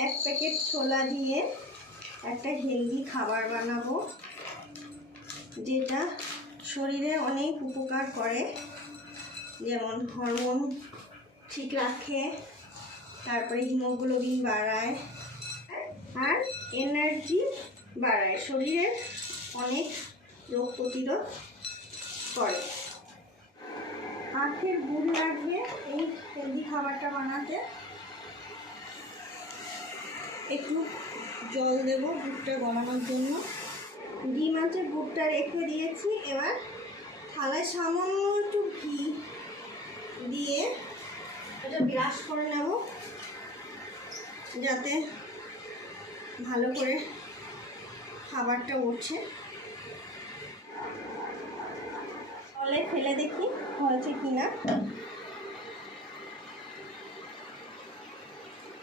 এক প্যাকেট ছোলা দিয়ে একটা হেলদি খাবার বানাবো, যেটা শরীরে অনেক উপকার করে, যেমন হরমোন ঠিক রাখে, তারপরে হিমোগ্লোবিন বাড়ায় আর এনার্জি বাড়ায়, শরীরের অনেক রোগ প্রতিরোধ করে। আখের গুড় লাগবে এই হেলদি খাবারটা বানাতে। একটু জল দেবো গুড়টা গলানোর জন্য। ডিম আছে, গুড়টা রেখে দিয়েছি। এবার থালায় সামান্য একটু ঘি দিয়ে এটা ব্রাশ করে নেব, যাতে ভালো করে খাবারটা উঠছে। জলে ফেলে দেখি হয়েছে কিনা।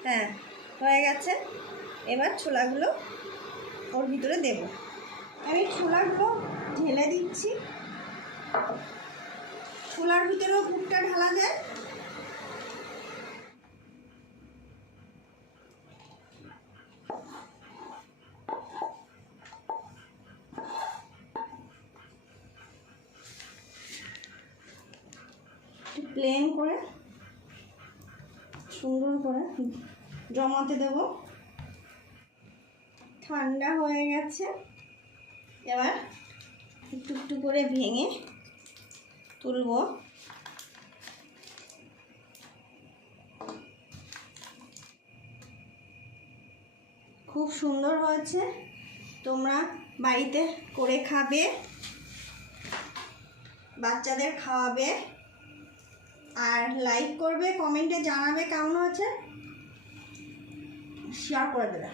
হ্যাঁ, হয়ে গেছে। এবার ছোলাগুলো ওর ভিতরে দেব। আমি ছোলাগুলো ঢেলে দিচ্ছি। ছোলার ভিতরেও গুড়টা ঢালা যায়। প্লেন করে সুন্দর করে জমাতে দেব। ঠান্ডা হয়ে গেছে। এবার একটু একটু করে ভেঙে তুলব। খুব সুন্দর হয়েছে। তোমরা বাড়িতে করে খাবে, বাচ্চাদের খাওয়াবে, আর লাইক করবে, কমেন্টে জানাবে কেমন হয়েছে, শেয়ার করে দেবে।